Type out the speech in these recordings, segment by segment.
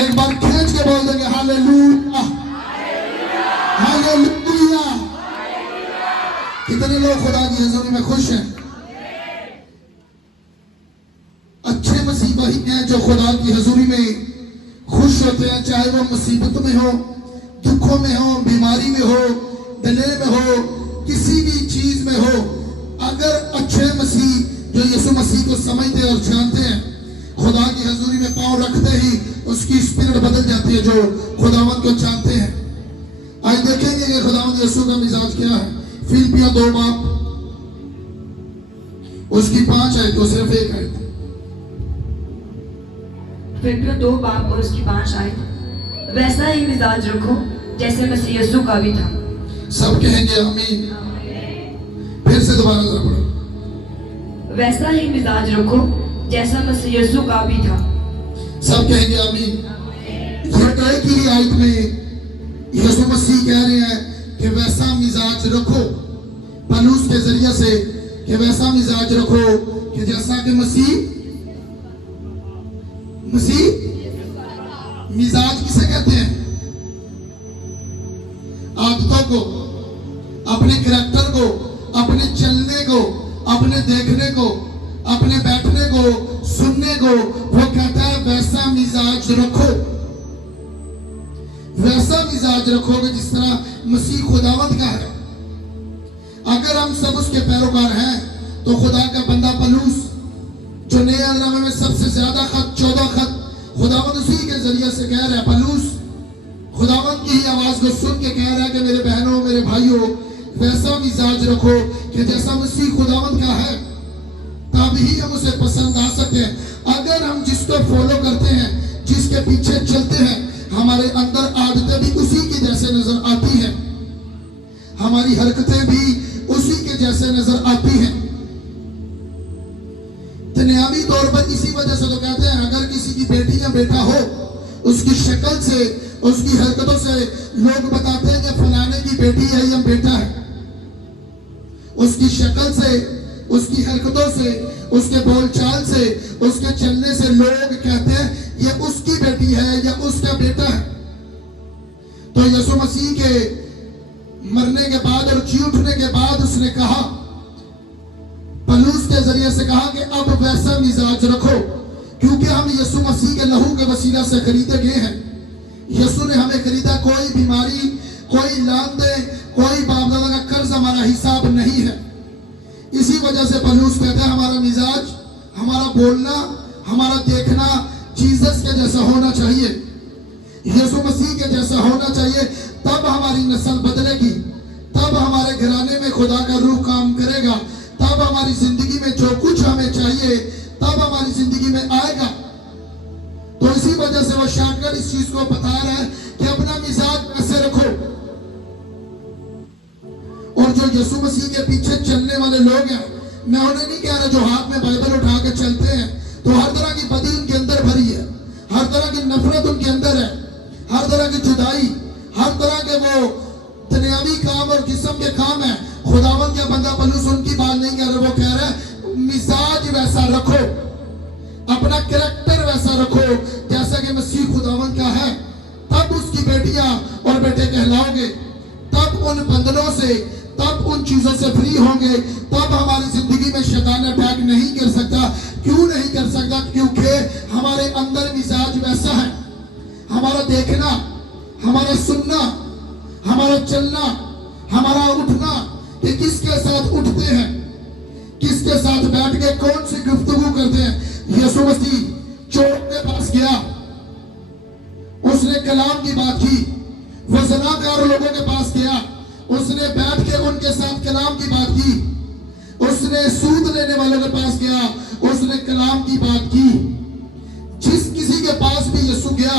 एक बार खींच के बोल देंगे हालेलुया, हालेलुया। कितने लोग खुदा की हजूरी में खुश हैं? अच्छे मसीह वही हैं जो खुदा की हजूरी में खुश होते हैं, चाहे वो मुसीबत में हो, दुखों में हो, बीमारी में हो, डले में हो, किसी भी चीज में हो। अगर अच्छे मसीह जो यीशु मसीह को समझते और जानते हैं, खुदा की हजूरी में पांव रखते ही उसकी स्पिरिट बदल जाती है, जो खुदावंत को जानते हैं। आज देखेंगे कि खुदावंत यीशु का मिजाज क्या है। फिलिपियों 2 बाब उसकी 5 आयत को सिर्फ एक आयत। फिलिपियों 2 बाब और उसकी 5 आयत। वैसा ही मिजाज रखो जैसे मसीह यीशु का भी था। सब कहेंगे आमीन। फिर से दोबारा जरा पढ़ो। वैसा ही मिजाज रखो जैसा मसीह यीशु का भी था। सब कहेंगे आमीन। ये एक ही आयत में यीशु मसीह कह रहे हैं कि वैसा मिजाज रखो, पलूस के जरिए से, कि वैसा मिजाज रखो कि जैसा कि मसीह मिजाज किसे कहते हैं? आदतों को, अपने करैक्टर को, अपने चलने को, अपने देखने को, अपने बैठने को, सुनने को। वो कहता है वैसा मिजाज रखो, वैसा मिजाज रखोगे जिस तरह मसीह खुदावंत का है। अगर हम सब उसके पैरोकार हैं तो खुदा का बंदा पलूस, जो नए अंगनामे में सबसे ज्यादा खत 14 खत खुदावंत उसी के जरिए से कह रहा है। पलूस खुदावंत की ही आवाज को सुन के कह रहा है कि मेरे बहनों, मेरे भाइयों, वैसा मिजाज रखो कि जैसा मसीह खुदावंत का है, तभी हम उसे पसंद आ सकते हैं। अगर हम जिसको फॉलो करते हैं, जिसके पीछे चलते हैं, हमारे अंदर आदतें भी उसी के जैसे नजर आती हैं, हमारी हरकतें भी उसी के जैसे नजर आती हैं। दुनियावी तौर पर इसी वजह से तो कहते हैं अगर किसी की बेटी या बेटा हो, उसकी शक्ल से, उसकी हरकतों से लोग बताते हैं कि फलाने की बेटी है या बेटा है। उसकी शक्ल से, उसकी हरकतों से, उसके बोलचाल से, उसके चलने से लोग कहते हैं ये उसकी बेटी है या उसका बेटा है। तो यीशु मसीह के मरने के बाद और जी उठने के बाद उसने कहा, पलूस के जरिए से कहा कि अब वैसा मिजाज रखो, क्योंकि हम यीशु मसीह के लहू के वसीला से खरीदे गए हैं। यीशु ने हमें खरीदा। कोई बीमारी, कोई लांदे, कोई बाप दादा का कर्ज हमारा हिसाब नहीं है। इसी वजह से पलूस कहता है हमारा मिजाज, हमारा बोलना, हमारा देखना जीसस के जैसा होना चाहिए, यीशु मसीह के जैसा होना चाहिए। तब हमारी नस्ल बदलेगी, तब हमारे घराने में खुदा का रूह काम करेगा, तब हमारी जिंदगी में जो कुछ हमें चाहिए तब हमारी जिंदगी में आएगा। तो इसी वजह से वो शॉर्टकट इस चीज को बता रहा है कि अपना मिजाज कैसे रखो। और जो यीशु मसीह के पीछे चलने वाले लोग हैं, मैं उन्हें नहीं कह रहा जो हाथ में बाइबल उठा के चलते हैं, तो हर तरह की बदी उनके अंदर भरी है, हर तरह की नफरत उनके अंदर है, हर तरह की जुदाई, हर तरह के वो दुनियावी काम और जिस्म के काम है। खुदावंत का बंदा पलूस उनकी बात नहीं कर रहा, वो कह रहा है मिजाज वैसा रखो, अपना कैरेक्टर वैसा रखो जैसा कि मसीह खुदावंत का है। तब उसकी बेटियां और बेटे कहलाओगे, तब उन बंधनों से, तब उन चीजों से फ्री होंगे, तब हमारी जिंदगी में शैतान अटैक नहीं कर सकता। क्यों नहीं कर सकता? क्योंकि हमारे अंदर मिजाज वैसा है। हमारा देखना, हमारा सुनना, हमारा चलना, हमारा उठना, कि किसके साथ उठते हैं, किसके साथ बैठ के कौन सी गुफ्तगू करते हैं। यीशु मसीह चोर के पास गया, उसने कलाम की बात की। वो ज़नाकार लोगों के पास गया, उसने बैठ के उनके साथ कलाम की बात की। उसने सूद लेने वालों के पास गया, उसने कलाम की बात की। जिस किसी के पास भी यीशु गया,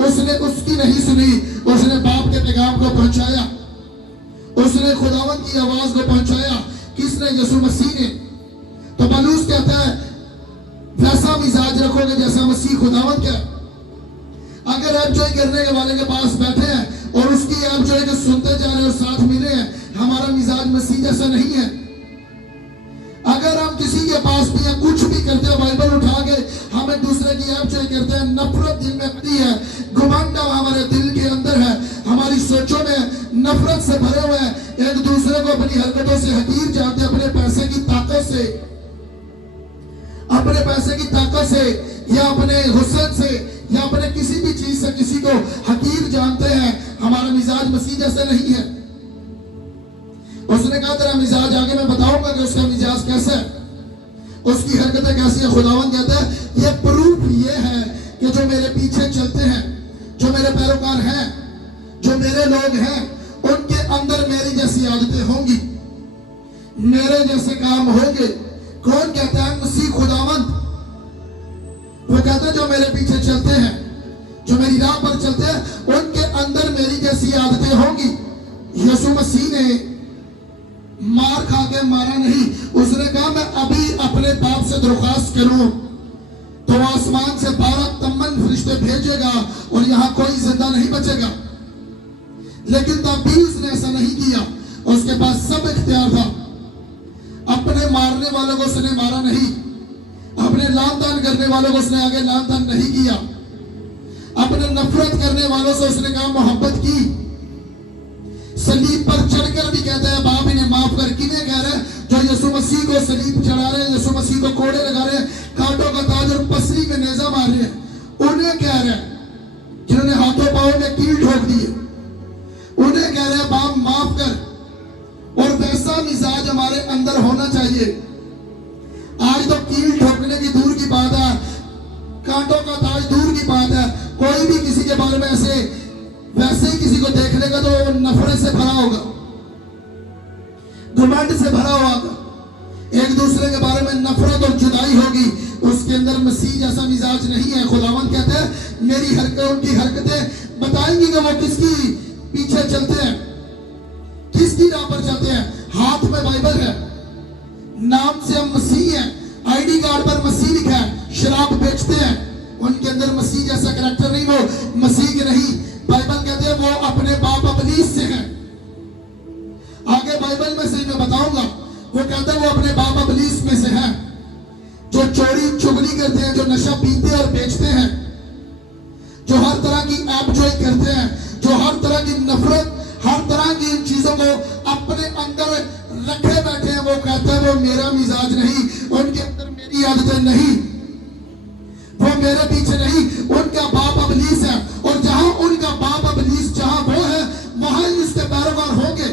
उसने उसकी नहीं सुनी, उसने बाप के पैगाम को पहुंचाया, उसने खुदावंत की आवाज को पहुंचाया। किसने? यीशु मसीह ने। तो पलूस कहता है वैसा मिजाज रखोगे जैसा मसीह खुदावंत का। अगर आप जो करने के वाले के पास बैठे हैं और उसकी आप जो है सुनते जा रहे हो, साथ मिले हैं, हमारा मिजाज मसीह जैसा नहीं है। अगर हम किसी के पास भी कुछ भी करते हैं, बाइबल उठा के हमें दूसरे दूसरे की आप जो करते हैं, नफरत दिल में भरी है, घमंड हमारे दिल के अंदर है, हमारी सोचों में नफरत से भरे हुए हैं, एक दूसरे को अपनी हरकतों से हकीर जानते हैं, अपने पैसे की ताकत से, अपने पैसे की ताकत से या अपने हुस्न से या अपने किसी भी चीज से किसी को हकीर जानते हैं। हमारा मिजाज मसीह जैसे नहीं है। उसने कहा तेरा मिजाज आगे मैं बताऊंगा कि उसका मिजाज कैसा है, उसकी हरकतें कैसी है। खुदावन कहता है ये प्रूफ ये है कि जो मेरे पीछे चलते हैं, जो मेरे पैरोकार हैं, जो मेरे लोग हैं, उनके अंदर मेरी जैसी आदतें होंगी, मेरे जैसे काम होंगे। कौन कहता है? मसीह खुदावंद। वो कहता है जो मेरे पीछे चलते हैं, जो मेरी राह पर चलते हैं, उनके अंदर मेरी जैसी आदतें होंगी। यीशु मसीह ने मार खा के मारा नहीं, उसने कहा मैं अभी अपने बाप से दरख्वास्त करूं तो आसमान से 12 तम्मन फरिश्ते भेजेगा और यहां कोई जिंदा नहीं बचेगा। लेकिन तब भी उसने ऐसा नहीं किया, उसके पास सब इख्तियार था। अपने मारने वालों को उसने मारा नहीं, अपने लान तान करने वालों को उसने आगे लान तान नहीं किया, अपने नफरत करने वालों से उसने कहा मोहब्बत की। सलीब पर चढ़कर भी कहता है बाप इन्हें माफ कर। किन्हें कह रहे हैं? जो यीशु मसीह को सलीब चढ़ा रहे हैं, यीशु मसीह को कोड़े लगा रहे हैं, कांटों का ताज और पसली में नेजा मार रहे हैं, उन्हें कह रहे हैं। जिन्होंने हाथों पांवों में कील ठोक दिए, उन्हें कह रहे हैं बाप माफ कर। और वैसा मिजाज हमारे अंदर होना चाहिए। आज तो कील ठोकने की दूर की बात है, कांटों का ताज दूर की बात है। कोई भी किसी के बारे में ऐसे वैसे ही किसी को देख लेगा तो वो नफरत से भरा होगा, घमंड से भरा होगा, एक दूसरे के बारे में नफरत और जुदाई होगी। उसके अंदर मसीह जैसा मिजाज नहीं है। खुदावंद कहते हैं मेरी हरकतें, उनकी हरकतें बताएंगी कि वो किसकी पीछे चलते हैं, किसकी राह पर चलते हैं। हाथ में बाइबल है, नाम से हम मसीह हैं, आईडी कार्ड पर मसीह लिखा है। शराब बेचते हैं, उनके अंदर मसीह जैसा करैक्टर नहीं, वो मसीह के नहीं। बाइबल कहते हैं वो अपने बाप इब्लीस से हैं। आगे बाइबल में से मैं बताऊंगा, वो कहते हैं वो अपने बाप इब्लीस में से हैं, जो चोरी चुगली करते हैं, जो नशा पीते और बेचते हैं, जो हर तरह की ऐपजॉय करते हैं, जो हर तरह की नफरत, हर तरह की इन चीजों को अपने अंदर रखे बैठे हैं। वो कहते हैं वो मेरा मिजाज नहीं, उनके अंदर मेरी आदतें नहीं, वो मेरे पीछे नहीं, उनका बाप इब्लीस है। और जहां उनका बाप इब्लीस, जहां वो है वहां ही उसके पैरोकार होंगे।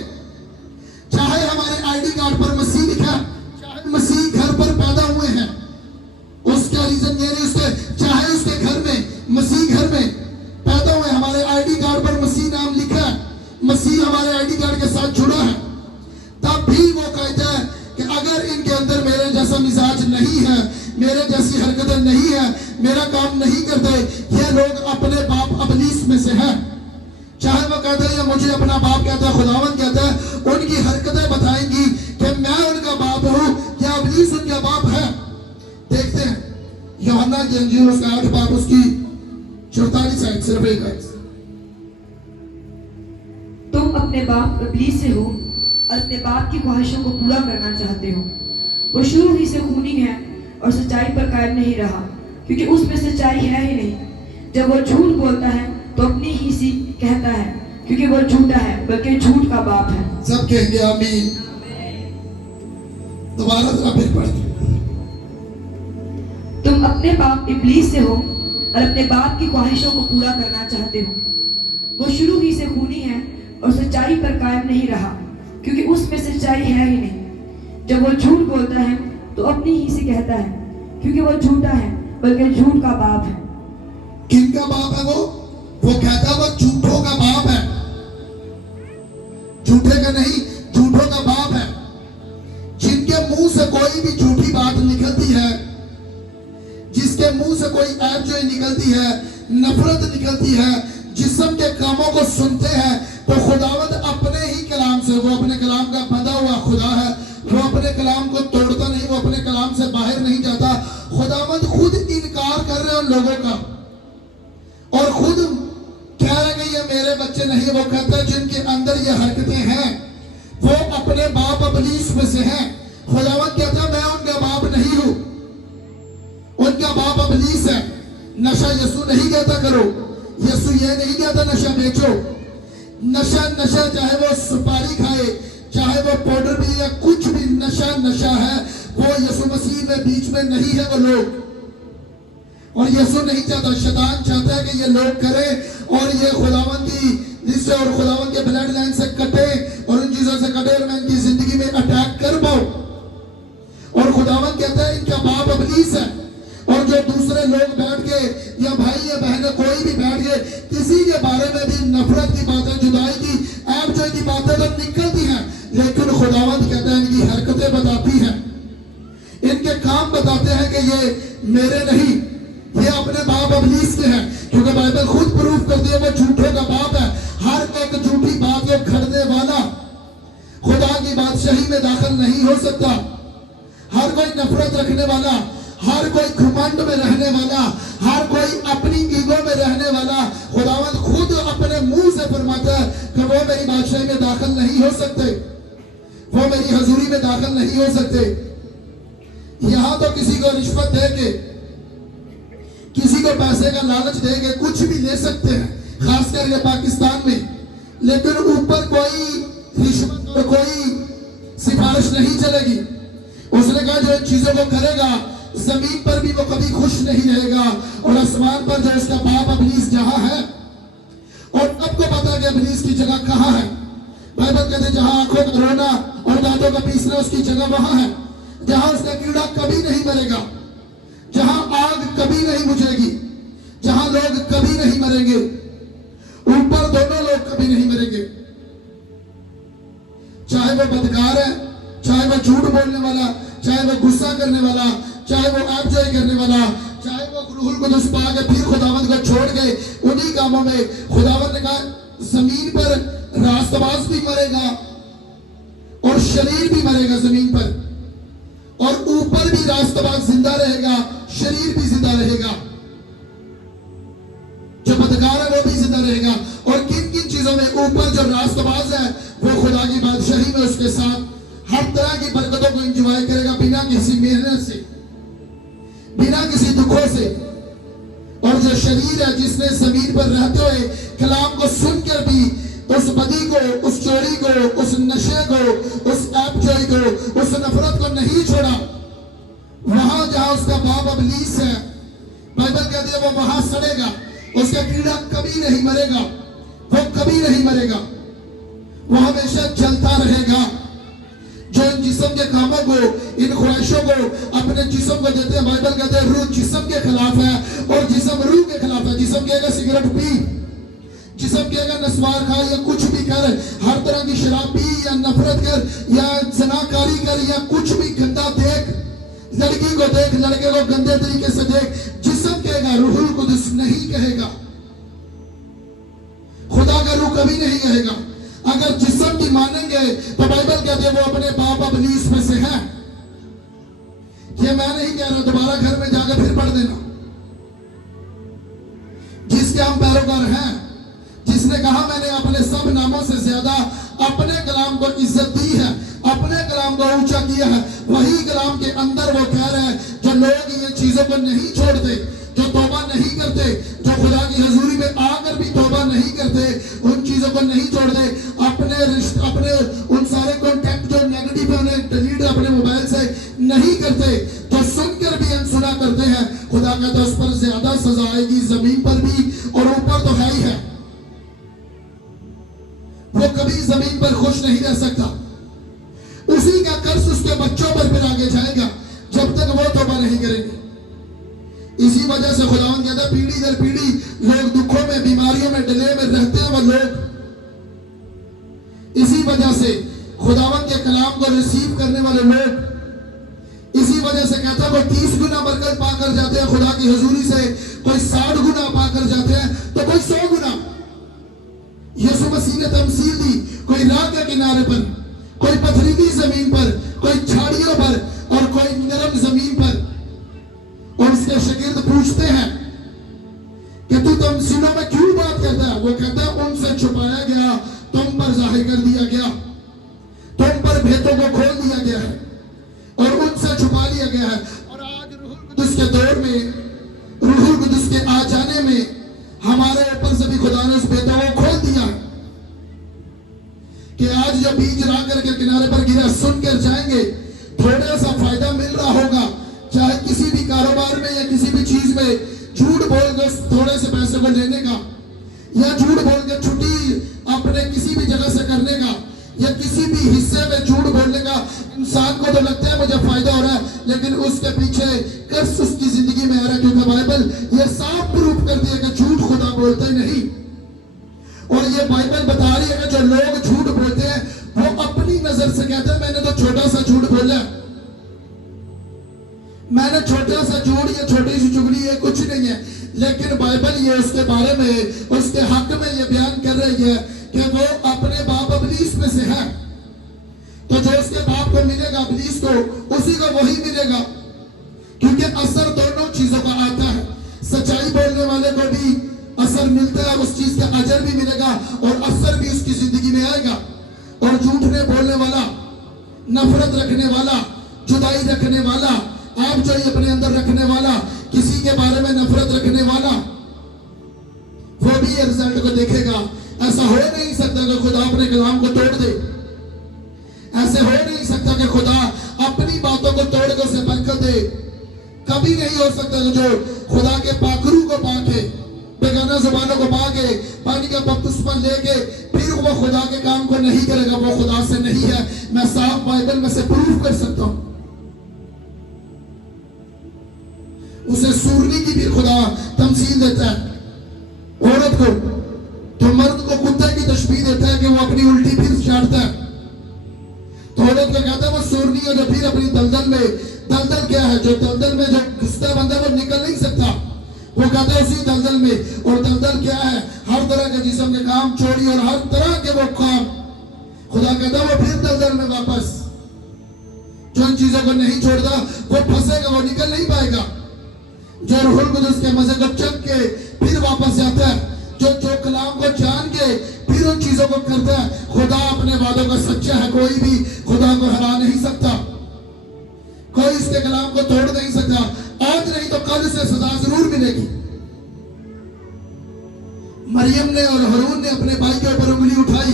चाहे हमारे आईडी कार्ड पर मसीह लिखा, चाहे मसीह घर पर पैदा हुए हैं, उसका रीजन ये नहीं। उसके चाहे उसके घर में मसीह घर में पैदा हुए, हमारे आईडी कार्ड पर मसीह नाम लिखा है, मसीह हमारे आईडी कार्ड के साथ जुड़ा है, तब भी वो कहता है कि अगर इनके अंदर मेरे जैसा मिजाज नहीं है, मेरे जैसी हरकतें नहीं है, मेरा काम नहीं करते, ये लोग अपने बाप इब्लीस में से हैं। चाहे वो कहते हैं या मुझे अपना बाप कहता है, खुदावंद कहता है उनकी हरकतें बताएंगी कि मैं उनका बाप हूं या इब्लीस उनका बाप है। देखते हैं यूहन्ना की इंजील उसका 8 बाब उसकी 44 आयत, सिर्फ एक आयत। तुम अपने बाप इब्लीस से हो और अपने बाप की ख्वाहिशों को पूरा करना चाहते हो। वो शुरू ही से खूनी है और सच्चाई पर कायम नहीं रहा, क्योंकि उसमें सच्चाई है ही नहीं। जब वो झूठ बोलता है तो अपनी ही सी कहता है, क्योंकि वो झूठा है, बल्कि झूठ का बाप है। सब कहेंगे आमीन। दोबारा जरा फिर पढ़। तुम अपने बाप इब्लीस से हो और अपने बाप की ख्वाहिशों को पूरा करना चाहते हो। वो शुरू ही से खूनी है और सच्चाई पर कायम नहीं रहा, क्योंकि उसमें सच्चाई है ही नहीं। जब वो झूठ बोलता है तो अपनी ही से कहता है, क्योंकि वो झूठा है, बल्कि झूठ का बाप है। किनका बाप है वो? वो कहता है वो झूठों का बाप है, झूठे का नहीं, झूठों का बाप है। जिनके मुंह से कोई भी झूठी बात निकलती है, जिसके मुंह से कोई ऐप जो निकलती है, नफरत निकलती है, जिस्म के कामों को सुनते हैं, तो खुदावंद अपने ही कलाम से, वो अपने कलाम का बंधा हुआ खुदा है, वो अपने कलाम को तोड़ता नहीं, वो अपने कलाम से बाहर नहीं जाता। खुदावंद खुद इनकार कर रहे हैं उन लोगों का और खुद कह रहे कि ये मेरे बच्चे नहीं। वो कहता है जिनके अंदर ये हरकतें हैं वो अपने बाप इब्लीस में से हैं। खुदावंद कहता है मैं उनका बाप नहीं हूं, उनका बाप इब्लीस है। नशा यीशु नहीं कहता करो, यीशु ये नहीं कहता नशा बेचो। नशा चाहे वो सुपारी खाए, चाहे वो पाउडर भी या कुछ भी, नशा है। वो यीशु मसीह में बीच में नहीं है वो लोग। और यीशु नहीं चाहता, शैतान चाहता है कि ये लोग करें और ये खुदावन की जिससे और खुदावन के ब्लड लाइन से कटे और उन चीजों से कटे और मैं इनकी जिंदगी में अटैक कर पाऊं। और खुदावन कहता है इनका बाप इब्लीस है। और जो दूसरे लोग बैठ के या भाई या बहन कोई भी बैठ के किसी के बारे में भी नफरत की बातें, जुदाई की, ऐप जो की बातें तो निकलती हैं, लेकिन खुदावंद कहता है इनकी हरकतें बताती हैं, इनके काम बताते हैं कि ये मेरे नहीं, ये अपने बाप इब्लीस के हैं। क्योंकि बाइबल खुद प्रूफ करती है वो झूठों का बाप है। हर एक झूठी बात को खड़ने वाला खुदा की बादशाही में दाखिल नहीं हो सकता। हर कोई नफरत रखने वाला, हर कोई घमंड में रहने वाला, हर कोई अपनी ईगो में रहने वाला, खुदावंद खुद अपने मुंह से फरमाता है कि वो मेरी बादशाही में दाखिल नहीं हो सकते, वो मेरी हजूरी में दाखिल नहीं हो सकते। यहां तो किसी को रिश्वत दे के, किसी को पैसे का लालच दे के कुछ भी ले सकते हैं, खासकर ये पाकिस्तान में। लेकिन ऊपर कोई रिश्वत और कोई सिफारिश नहीं चलेगी। उसने कहा जो इन चीजों को करेगा जमीन पर भी वो कभी खुश नहीं रहेगा, और आसमान पर जो उसका बाप इब्लीस जहां है, और सबको पता है कि इब्लीस की जगह कहां है। बाइबल कहते जहां आंखों का रोना और दांतों का पीसना उसकी जगह वहां है, जहां उसका कीड़ा कभी नहीं मरेगा, जहां आग कभी नहीं बुझेगी, जहां लोग कभी नहीं मरेंगे, ऊपर दोनों लोग कभी नहीं मरेंगे। चाहे वो बदकार है, चाहे वो झूठ बोलने वाला, चाहे वो गुस्सा करने वाला, चाहे वो एंजॉय करने वाला, चाहे वो रूहुल कुदस पा के फिर खुदावंद को छोड़ के उन्हीं कामों में। खुदावंद ने कहा जमीन पर रास्तबाज भी मरेगा और शरीर भी मरेगा जमीन पर, और ऊपर भी रास्तबाज जिंदा रहेगा, शरीर भी जिंदा रहेगा, जो बदकार है वो भी जिंदा रहेगा। और किन किन चीजों में? ऊपर जो रास्तबाज है वो खुदा की बादशाही में उसके साथ हर तरह की बरकतों को एंजॉय करेगा, बिना किसी मेहनत से, बिना किसी दुखों से। और जो शरीर है जिसने जमीन पर रहते हुए कलाम को सुनकर भी उस बदी को, उस चोरी को, उस नशे को, उस एपचोई को, उस नफरत को नहीं छोड़ा, वहां जहां उसका बाप इब्लीस है, बाइबल कहती है वो वहां सड़ेगा, उसका कीड़ा कभी नहीं मरेगा, वो कभी नहीं मरेगा, वो हमेशा जलता रहेगा। जो इन जिस्म के कामों को, इन ख्वाहिशों को अपने जिस्म को देते हैं, बाइबल कहते हैं रूह जिस्म के खिलाफ है और जिस्म रूह के खिलाफ है। जिस्म कहेगा सिगरेट पी, जिस्म कहेगा नस्वार खा या कुछ भी कर, हर तरह की शराब पी या नफरत कर या जनाकारी कर या कुछ भी गंदा देख, लड़की को देख, लड़के को गंदे तरीके से देख, जिस्म कहेगा, रूहुल कुदस नहीं कहेगा, खुदा का रूह कभी नहीं कहेगा। अगर जिस्म की मानेंगे तो बाइबल कहते हैं वो अपने बाप इब्लीस में से है। ये मैं नहीं कह रहा, दोबारा घर में जाकर फिर पढ़ देना। जिसके हम पैरोकार हैं, जिसने कहा मैंने अपने सब नामों से ज्यादा अपने कलाम को इज्जत दी है, अपने कलाम को ऊंचा किया है, वही कलाम के अंदर वो कह रहे हैं जो लोग ये चीजों को नहीं छोड़ते, जो तौबा नहीं करते, जो खुदा की हजूरी में आकर भी तौबा नहीं करते, उन चीजों को नहीं छोड़ते, अपने रिश्ते, अपने उन सारे कॉन्टैक्ट जो नेगेटिव है उन्हें डिलीट अपने मोबाइल से नहीं करते, तो सुनकर भी अनसुना करते हैं, खुदा कहता है उस पर ज्यादा सजा आएगी, जमीन पर भी और ऊपर तो है ही है। वो कभी जमीन पर खुश नहीं रह सकता। उसी का कर्ज उसके बच्चों पर फिर आगे जाएगा जब तक वो तौबा नहीं करेंगे। इसी वजह से खुदावन कहता है पीढ़ी दर पीढ़ी लोग दुखों में, बीमारियों में, डिले में रहते हैं वो लोग। इसी वजह से खुदावन के कलाम को रिसीव करने वाले लोग, इसी वजह से कहता है वो 30 गुना बरकत पाकर जाते हैं खुदा की हजूरी से, कोई 60 गुना पाकर जाते हैं तो कोई 100 गुना। यीशु मसीह ने तमसील दी, कोई राह के किनारे पर, कोई पथरीली जमीन पर, कोई झाड़ियों पर और कोई नरम जमीन पर। और उसके शागिर्द पूछते हैं कि तू तमसीलों में क्यों बात करता है? वो कहता है उनसे छुपाया गया तुम पर जाहिर कर दिया गया, तुम पर भेदों को खोल दिया गया है और उनसे छुपा लिया गया है। और आज रूहुल कुदस के दौर में, रूहुल कुदस उसके आ जाने में हमारे ऊपर से भी खुदा ने उस बेटा को खोल दिया कि आज जो बीज ला करके किनारे पर गिरा, सुनकर जाएंगे, थोड़ा सा फायदा मिल रहा होगा, चाहे किसी भी कारोबार में या किसी भी चीज में झूठ बोल के थोड़े से पैसे को लेने का, या झूठ बोल के छुट्टी अपने किसी भी जगह से करने का, या किसी भी हिस्से में झूठ बोलने का। इंसान को तो लगता है मुझे फायदा हो रहा है, लेकिन उसके पीछे कर्ज उसकी जिंदगी में आ रहा है, क्योंकि बाइबल ये साफ प्रूफ कर दिया कि झूठ खुदा बोलते नहीं। और ये बाइबल बता रही है कि जो लोग झूठ बोलते हैं वो अपनी नजर से कहते हैं मैंने तो छोटा सा झूठ बोला, मैंने छोटा सा झूठ या छोटी सी चुगली ये कुछ नहीं है। लेकिन बाइबल ये उसके बारे में, उसके हक में ये बयान कर रही है कि वो अपने बाप इब्लीस में से है, तो जो उसके बाप को मिलेगा इब्लीस को, उसी को वही मिलेगा, क्योंकि असर दोनों चीजों का आता है। सच्चाई बोलने वाले को भी असर मिलता है, उस चीज का अजर भी मिलेगा और असर भी उसकी जिंदगी में आएगा। और झूठने बोलने वाला, नफरत रखने वाला, जुदाई रखने वाला, आप जो अपने अंदर रखने वाला, किसी के बारे में नफरत रखने वाला, वो भी रिजल्ट को देखेगा। ऐसा हो नहीं सकता कि खुदा अपने कलाम को तोड़ दे, ऐसे हो नहीं सकता कि खुदा अपनी बातों को तोड़ के उसे बरकत दे। कभी नहीं हो सकता कि जो खुदा के पाखरू को पाके, बेगाना जुबानों को पाके, पानी का बपतिस्मा लेके फिर वो खुदा के काम को नहीं करेगा, वो खुदा से नहीं है। मैं साफ बाइबल में से प्रूफ कर सकता हूं। उसे सूरनी की भी खुदा तमसील देता है औरत को, तो मर्द को कुत्ते की तशबीह देता है कि वो अपनी उल्टी फिर चाटता है। तो औरत को कहता है वो सूरनी है जो फिर अपनी दलदल में, दलदल क्या है, जो दलदल में जो घुसता बंदा वो निकल नहीं सकता, वो कहता है उसी दलदल में। और दलदल क्या है, हर तरह के जिस्म के काम, चोरी और हर तरह के वो काम, खुदा कहता है वो फिर दलदल में वापस, जो इन चीजों को नहीं छोड़ता वो फंसेगा, वो निकल नहीं पाएगा। जो रूहुल कुद्दूस के मजे को चख के फिर वापस जाता है, जो कलाम को जान के फिर उन चीजों को करता है। खुदा अपने वादों का सच्चा है, कोई भी खुदा को हरा नहीं सकता, कोई इसके कलाम को तोड़ नहीं सकता। आज नहीं तो कल से सजा जरूर मिलेगी। मरियम ने और हारून ने अपने भाई के ऊपर उंगली उठाई,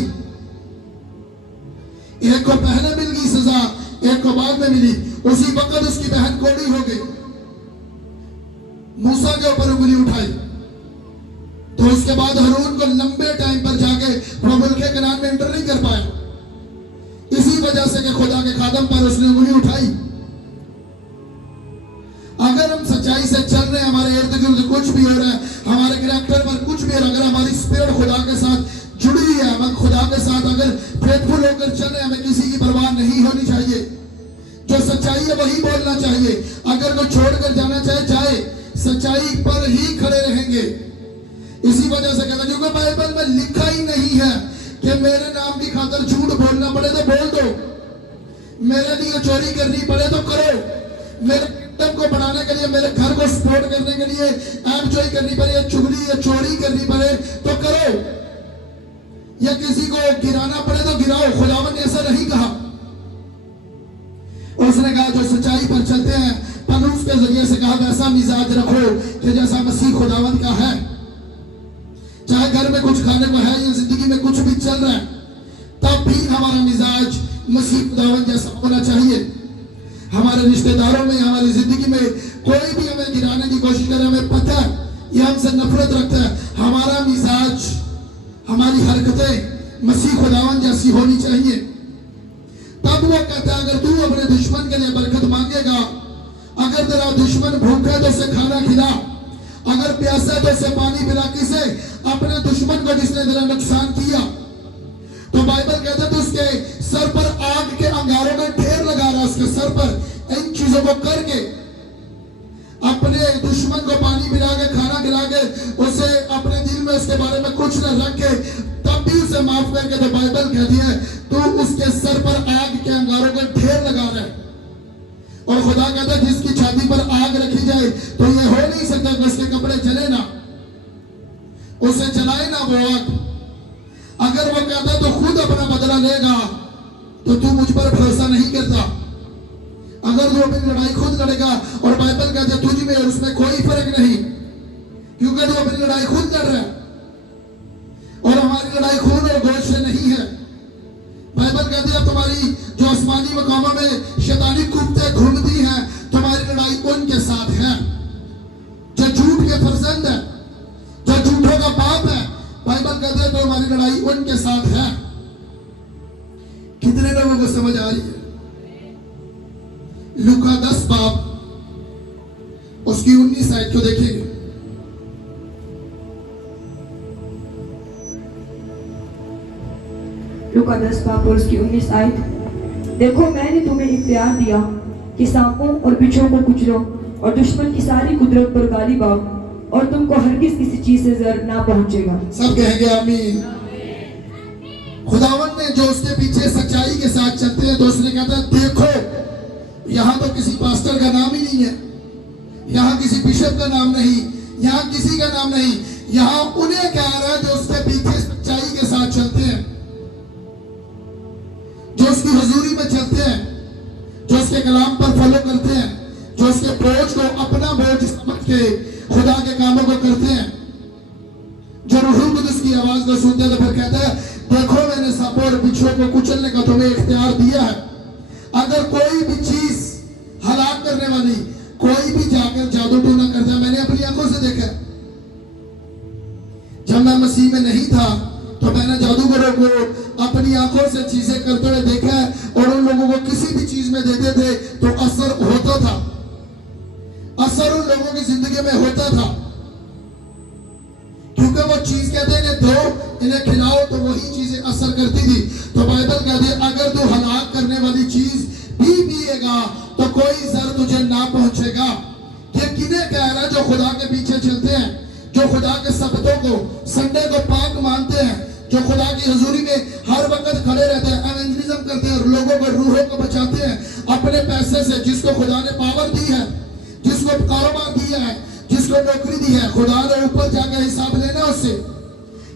एक को पहले मिल गई सजा, एक को बाद में मिली। उसी वक्त उसकी बहन कोड़ी हो गई, मूसा के ऊपर उंगली उठाई, तो उसके बाद हारून को लंबे टाइम पर जाके वो मुल्क कनान में एंटर नहीं कर पाया, इसी वजह से कि खुदा के खादम पर उसने उंगली उठाई। अगर हम सच्चाई से चल रहे हैं, हमारे इर्द गिर्द कुछ भी हो रहा है, हमारे कैरेक्टर पर कुछ भी, अगर हमारी स्पिरिट खुदा के साथ जुड़ी हुई है, हम खुदा के साथ अगर फेथफुल होकर चल रहे हैं, हमें किसी की परवाह नहीं होनी चाहिए। जो सच्चाई है वही बोलना चाहिए। अगर कोई छोड़कर जाना चाहे जाए, सच्चाई पर ही खड़े रहेंगे। इसी वजह से कहता, क्योंकि बाइबल में लिखा ही नहीं है कि मेरे नाम की खातिर झूठ बोलना पड़े तो बोल दो, मेरे लिए चोरी करनी पड़े तो करो, मेरे किंगडम को बढ़ाने के लिए, मेरे घर को सपोर्ट करने के लिए एंजॉय करनी पड़े, चुगली या चोरी करनी पड़े तो करो, या किसी को गिराना पड़े तो गिराओ। खुदावन ने ऐसा नहीं कहा। उसने कहा जो सच्चाई पर चलते हैं, पलूस के जरिए से कहा वैसा मिजाज रखो कि जैसा मसीह खुदावन का है। चाहे घर में कुछ खाने को है या जिंदगी में कुछ भी चल रहा है, तब भी हमारा मिजाज मसीह खुदावन जैसा होना चाहिए। हमारे रिश्तेदारों में, हमारी जिंदगी में कोई भी हमें गिराने की कोशिश करे, हमें पता है ये हमसे नफरत रखता है, हमारा मिजाज, हमारी हरकतें मसीह खुदावन जैसी होनी चाहिए। तब वो कहता है अगर तू अपने दुश्मन के लिए बरकत मांगेगा, अगर तेरा दुश्मन भूखा है तो उसे खाना खिला, अगर प्यासा है तो उसे पानी पिला। किसे? अपने दुश्मन को जिसने तेरा नुकसान किया। तो बाइबल कहता है तो उसके सर पर आग के अंगारों का ढेर लगा रहा, उसके सर पर इन चीजों को करके, अपने दुश्मन को पानी पिला के, खाना खिला के, उसे अपने दिल में उसके बारे में कुछ न रख के, तब भी उसे माफ करके, तो बाइबल कहती है तू उसके सर पर आग के अंगारों का ढेर लगा रहा है। और खुदा कहता है जिसकी छाती पर आग रखी जाए तो यह हो नहीं सकता कि उसके कपड़े जले ना, उसे जलाए ना वो आग। अगर वो कहता तो खुद अपना बदला लेगा, तो तू मुझ पर भरोसा नहीं करता। अगर वो अपनी लड़ाई खुद लड़ेगा, और बाइबल कहता है तुझ में और उसमें कोई फर्क नहीं, क्योंकि तू अपनी लड़ाई खुद लड़ रहा है और हमारी लड़ाई खून और गोश्त से नहीं है। बाइबल कहती है तुम्हारी जो आसमानी मकामों में शैतानी कुत्ते घूमती हैं, तुम्हारी लड़ाई उनके साथ है जो झूठ के फर्जंद है, जो झूठों का बाप है। बाइबल कहती है तो हमारी लड़ाई उनके साथ है। कितने लोगों को समझ आ रही है? लूका 10 बाब उसकी 19 आयत को देखेंगे। लूका 10 बाब और उसकी 19 आयत। देखो मैंने तुम्हें इख्तियार दिया कि सांपों और बिच्छुओं को कुचलो और दुश्मन की सारी कुदरत पर गालिब आओ और तुमको हरगिज किसी चीज से जर ना पहुंचेगा। सब कहेंगे आमीन। खुदावन ने जो उसके पीछे सच्चाई के साथ चलते हैं तो उसने कहता है देखो यहाँ तो किसी पास्टर का नाम ही नहीं है, यहाँ किसी बिशप का नाम नहीं, यहाँ किसी का नाम नहीं, यहाँ उन्हें कह रहा है जो उसके पीछे सच्चाई के साथ चलते हैं, जो उसकी हुजूरी में चलते हैं, जो उसके कलाम पर फॉलो करते हैं, जो उसके बोझ को अपना बोझ समझ के खुदा के कामों को करते हैं, जो रूहुल कुदुस की आवाज को सुनते हैं तो फिर कहता है देखो मैंने सांपों और बिच्छुओं को कुचलने का तुम्हें इख्तियार दिया है। अगर कोई भी चीज हलाक करने वाली, कोई भी जाकर जादू टोना करता है, मैंने अपनी आंखों से देखा। जब मैं मसीह में नहीं था तो मैंने जादूगरों को अपनी आंखों से चीजें करते हुए देखा है और उन लोगों को किसी भी चीज में देते थे तो असर होता था, असर उन लोगों की जिंदगी में होता था, क्योंकि वो चीज कहते हैं दो इन्हें खिलाओ तो वही चीजें असर करती थी। तो बाइबल कहती है अगर तू हलाक करने वाली चीज भी पिएगा तो कोई जर तुझे ना पहुंचेगा। ये किन्हें कह रहा है? जो खुदा के पीछे चलते हैं, जो खुदा के शब्दों को संडे को पाक मानते हैं, जो खुदा की हुजूरी में हर वक्त खड़े रहते हैं, एवेंजलिज्म करते हैं और लोगों को रूहों को बचाते हैं अपने पैसे से, जिसको खुदा ने पावर दी है, जिसको कारोबार दिया है, जिसको नौकरी दी है। खुदा ने ऊपर जाकर हिसाब लेना उससे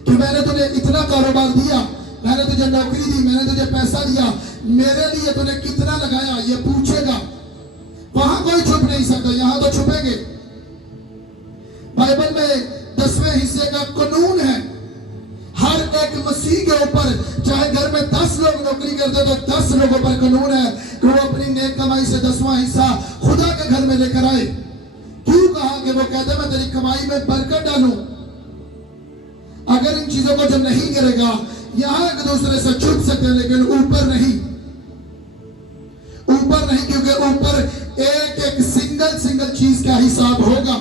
कि मैंने तुझे इतना कारोबार दिया, मैंने तुझे नौकरी दी, मैंने तुझे पैसा दिया, मेरे लिए तूने कितना लगाया, ये पूछेगा। वहां कोई छुप नहीं सकता, यहां तो छुपेंगे। बाइबल में 10वें हिस्से का कानून है हर एक मसीह के ऊपर, चाहे घर में 10 लोग नौकरी करते तो 10 लोगों पर कानून है कि वो अपनी नेक कमाई से 10वां हिस्सा खुदा के घर में लेकर आए। क्यों कहा कि वो कहते मैं तेरी कमाई में बरकत डालूं। अगर इन चीजों को जो नहीं करेगा, यहां एक दूसरे से छुप सकते हैं लेकिन ऊपर नहीं, ऊपर नहीं, क्योंकि ऊपर एक एक सिंगल चीज का हिसाब होगा।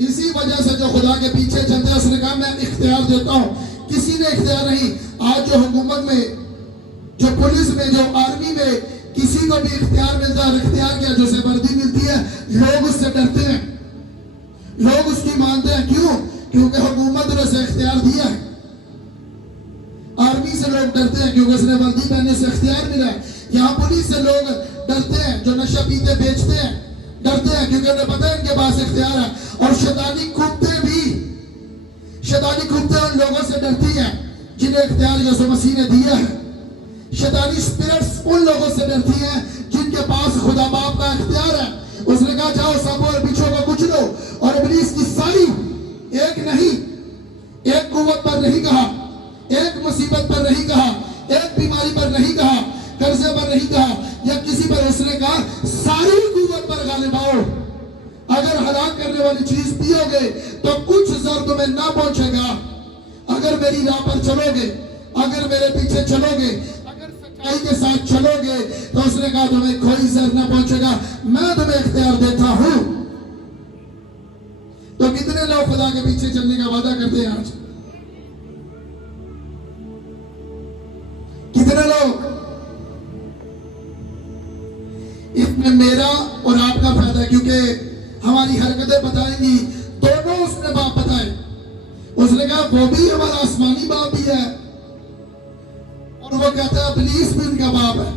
इसी वजह से जो खुदा के पीछे चलते हैं उसने कहा मैं इख्तियार देता हूं, किसी ने इख्तियार नहीं। आज जो हुकूमत में, जो पुलिस में, जो आर्मी में किसी को भी इख्तियार मिलता है, इख्तियार क्या, जो से वर्दी मिलती है, लोग उससे डरते हैं, लोग उसकी मानते हैं। क्यों? क्योंकि हुकूमत ने उसे इख्तियार दिया है। आर्मी से लोग डरते हैं क्योंकि उसने वर्दी पहनने से इख्तियार मिला है। यहाँ पुलिस से लोग डरते हैं, जो नशा पीते बेचते हैं डरते हैं क्योंकि उन्हें पता है इनके पास इख्तियार है। और शैतानी कुत्ते भी, शैतानी कुत्ते उन लोगों से डरती हैं जिन्हें इख्तियार यीशु मसीह ने दिया है। शैतानी स्पिरिट्स उन लोगों से डरती हैं जिनके पास खुदा बाप का इख्तियार है। उसने कहा जाओ सांपों और बिच्छुओं को कुचलो, और इब्लीस की सारी, एक नहीं, एक कुव्वत पर नहीं कहा, एक मुसीबत पर नहीं कहा, एक बीमारी पर नहीं कहा, कर्जे पर नहीं कहा या किसी पर, उसने कहा सारी कुव्वत पर गालिब आओ। अगर हलाक करने वाली चीज पियोगे तो कुछ जर तुम्हें ना पहुंचेगा। अगर मेरी राह पर चलोगे, अगर मेरे पीछे चलोगे, अगर सच्चाई के साथ चलोगे तो उसने कहा तुम्हें कोई जर ना पहुंचेगा, मैं तुम्हें इख्तियार देता हूं। तो कितने लोग खुदा के पीछे चलने का वादा करते हैं आज? कितने लोग? इसमें मेरा और आपका फायदा है क्योंकि हमारी हरकतें बताएंगी, दोनों उसने बाप बताए। उसने कहा वो भी हमारा आसमानी बाप भी है और वो कहता है इब्लीस भी उनका बाप है।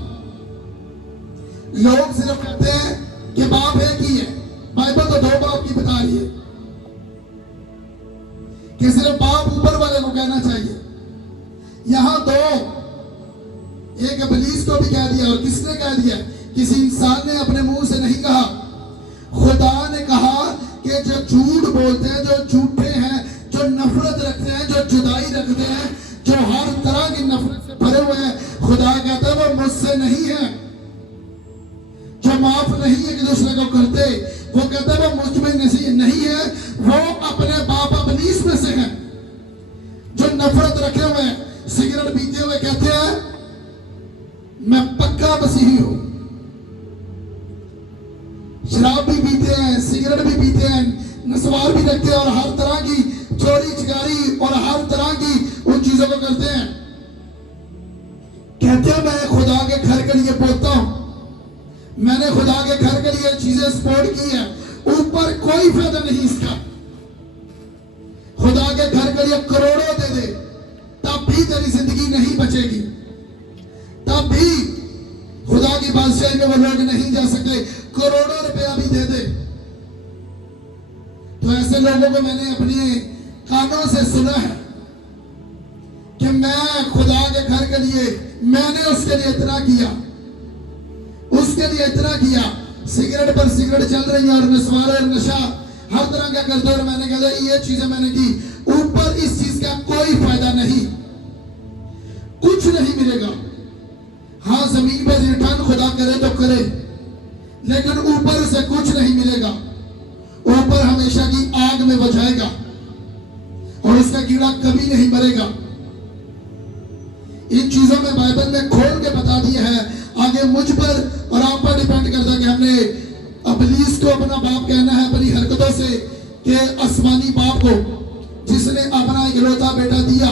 लोग सिर्फ कहते हैं कि बाप एक ही है, बाइबल तो 2 बाप की बता रही है कि सिर्फ बाप ऊपर वाले को कहना चाहिए। यहां 2, एक इब्लीस को भी कह दिया और किसने कह दिया? किसी इंसान ने अपने मुंह से नहीं कहा, खुदा ने कहा कि के जो झूठ बोलते हैं, जो झूठे हैं, जो नफरत रखते हैं, जो जुदाई रखते हैं, जो हर तरह की नफरत से भरे हुए हैं, खुदा कहता है वो मुझसे नहीं है। जो माफ नहीं एक दूसरे को करते, वो कहता है वो मुझ में नहीं है, वो अपने बाप इब्लीस में से है। जो नफरत रखे हुए हैं, सिगरेट पीते हुए कहते हैं मैं पक्का मसीही हूं। शराब भी पीते हैं, सिगरेट भी पीते हैं, नस्वार भी रखते हैं और हर तरह की चोरी चिकारी और हर तरह की उन चीजों को करते हैं। कहते हैं मैं खुदा के घर के लिए बोलता हूं, मैंने खुदा के घर के लिए चीजें सपोर्ट की है, ऊपर कोई फायदा नहीं इसका। खुदा के घर के लिए करोड़ों दे दे, तब भी तेरी जिंदगी नहीं बचेगी, तब भी खुदा की बादशाही में वो लोग नहीं जा सकते। करोड़ों रुपया भी दे दे। तो ऐसे लोगों को मैंने अपने कानों से सुना है कि मैं खुदा के घर के लिए, मैंने उसके लिए इतना किया, उसके लिए इतना किया। सिगरेट पर सिगरेट चल रही है और नस्वार और नशा हर तरह का करते, और मैंने कहा ये चीजें मैंने की, ऊपर इस चीज का कोई फायदा नहीं, कुछ नहीं मिलेगा। हाँ, जमीन पर रिटर्न खुदा करे तो करे, लेकिन ऊपर से कुछ नहीं मिलेगा। ऊपर हमेशा की आग में बचाएगा और उसका कीड़ा कभी नहीं मरेगा। इन चीजों में बाइबल ने खोल के बता दिया है। आगे मुझ पर और आप पर डिपेंड करता है कि हमने इब्लीस को अपना बाप कहना है अपनी हरकतों से, कि आसमानी बाप को जिसने अपना इकलौता बेटा दिया।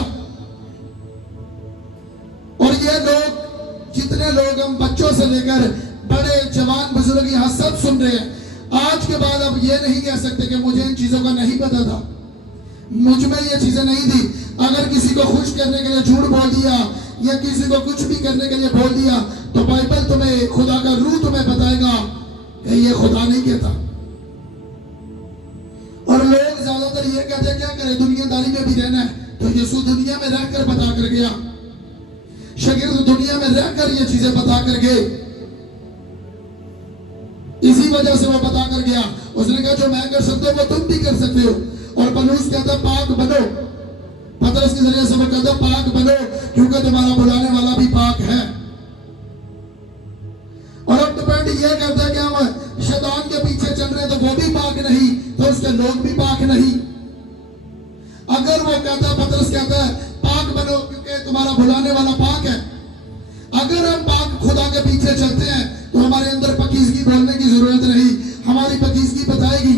और ये लोग, जितने लोग, हम बच्चों से लेकर बड़े जवान बुजुर्ग यहां सब सुन रहे हैं, आज के बाद अब ये नहीं कह सकते कि मुझे इन चीजों का नहीं पता था, मुझ में ये चीजें नहीं थी। अगर किसी को खुश करने के लिए झूठ बोल दिया या किसी को कुछ भी करने के लिए बोल दिया, तो बाइबल तुम्हें, खुदा का रूह तुम्हें बताएगा कि ये खुदा नहीं कहता। और लोग ज्यादातर ये कहते हैं क्या करें, दुनियादारी में भी रहना है, तो यीशु दुनिया में रहकर बता कर गया, शागिर्द दुनिया में रहकर ये चीजें बता कर गए। इसी वजह से वो बता कर गया। उसने कहा जो मैं कर सकता हूं वो तुम भी कर सकते हो। और पौलुस कहता पाक बनो, पतरस के जरिए से वो कहता पाक बनो, क्योंकि तुम्हारा बुलाने वाला भी पाक है। और अब डिपेंड ये करता है कि हम शैतान के पीछे चल रहे हैं तो वो भी पाक नहीं, तो उसके लोग भी पाक नहीं। अगर वो कहता, पतरस कहता है पाक बनो क्योंकि तुम्हारा बुलाने वाला पाक है, अगर हम पाक खुदा के पीछे चलते हैं तो हमारे अंदर पकीज़गी बोलने की जरूरत नहीं, हमारी पकीज़गी बताएगी।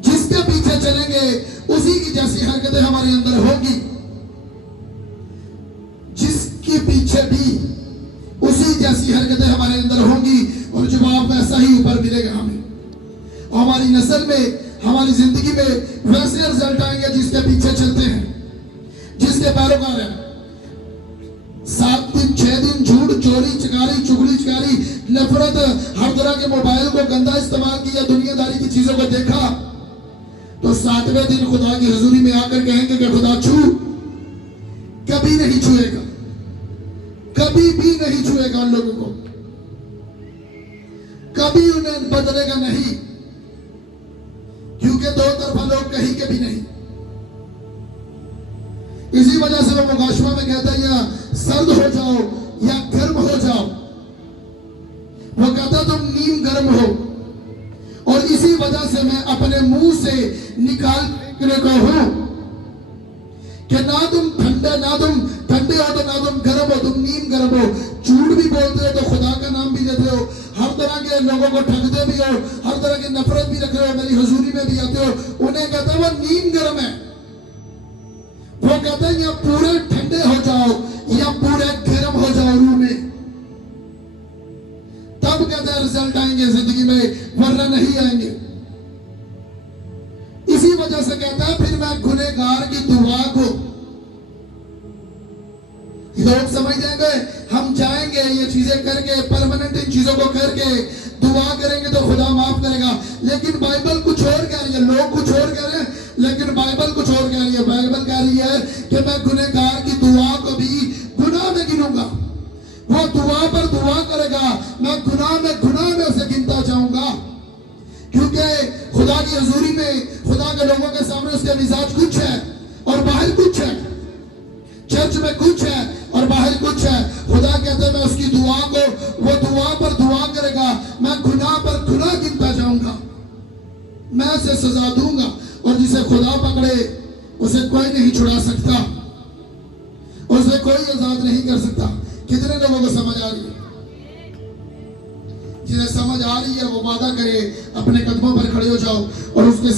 जिसके पीछे चलेंगे उसी की जैसी हरकतें हमारे अंदर होगी, जिसके पीछे भी उसी जैसी हरकतें हमारे अंदर होंगी, और जवाब वैसा ही ऊपर मिलेगा हमें। और हमारी नस्ल में, हमारी जिंदगी में वैसे रिजल्ट आएंगे जिसके पीछे चलते हैं, जिसके पैरोकार हैं। 7 दिन 6 दिन झूठ, चोरी चिकारी, चुगली चिकारी, नफरत, हर तरह के मोबाइल को गंदा इस्तेमाल किया, दुनियादारी की चीजों को देखा, तो 7वें दिन खुदा की हजूरी में आकर कहेंगे कि खुदा छू, कभी नहीं छुएगा, कभी भी नहीं छुएगा उन लोगों को, कभी उन्हें बदलेगा नहीं, क्योंकि दो तरफा लोग कहीं के भी नहीं। इसी वजह से वो मुकाशमा में कहता है या सर्द हो जाओ या गर्म हो जाओ, वो कहता तुम नीम गर्म हो। और इसी वजह से मैं अपने मुंह से निकाल फेंकने को हूं कि ना तुम ठंडे हो तो ना तुम गर्म हो, तुम नीम गर्म हो। झूठ भी बोलते हो तो खुदा का नाम भी लेते हो, हर तरह के लोगों को ठगते भी हो, हर तरह की नफरत भी रख रहे हो, मेरी हजूरी में भी आते हो। उन्हें कहता है वो नीम गर्म है। वो कहते हैं या पूरे ठंडे हो जाओ या पूरे गर्म हो जाओ रूह में, तब कहते हैं रिजल्ट आएंगे जिंदगी में, वरना नहीं आएंगे। इसी वजह से कहता है फिर मैं गुनहगार की दुआ को, लोग समझ जाएंगे हम जाएंगे ये चीजें करके, परमानेंट इन चीजों को करके दुआ करेंगे तो खुदा माफ करेगा। लेकिन बाइबल कुछ और कह रही है, लोग कुछ और कह रहे हैं, लेकिन बाइबल कुछ और कह रही है। बाइबल कह रही है कि मैं गुनहगार की दुआ को भी गुनाह में गिनूंगा। वो दुआ पर दुआ करेगा, मैं गुनाह में उसे गिनता जाऊंगा, क्योंकि हजूरी में खुदा के लोगों के सामने उसके मिजाज कुछ है और बाहर कुछ है, चर्च में कुछ है और बाहर कुछ है। खुदा कहते हैं मैं उसकी दुआ को, वो दुआ पर दुआ करेगा, मैं गुनाह पर गुनाह गिनता जाऊंगा, मैं उसे सजा दूंगा। और जिसे खुदा पकड़े उसे कोई नहीं छुड़ा सकता, उसे कोई आजाद नहीं कर सकता। कितने लोगों को समझ आ रही है? जिन्हें समझ आ रही है वो वादा करे, अपने कदमों पर खड़े हो जाओ और उसके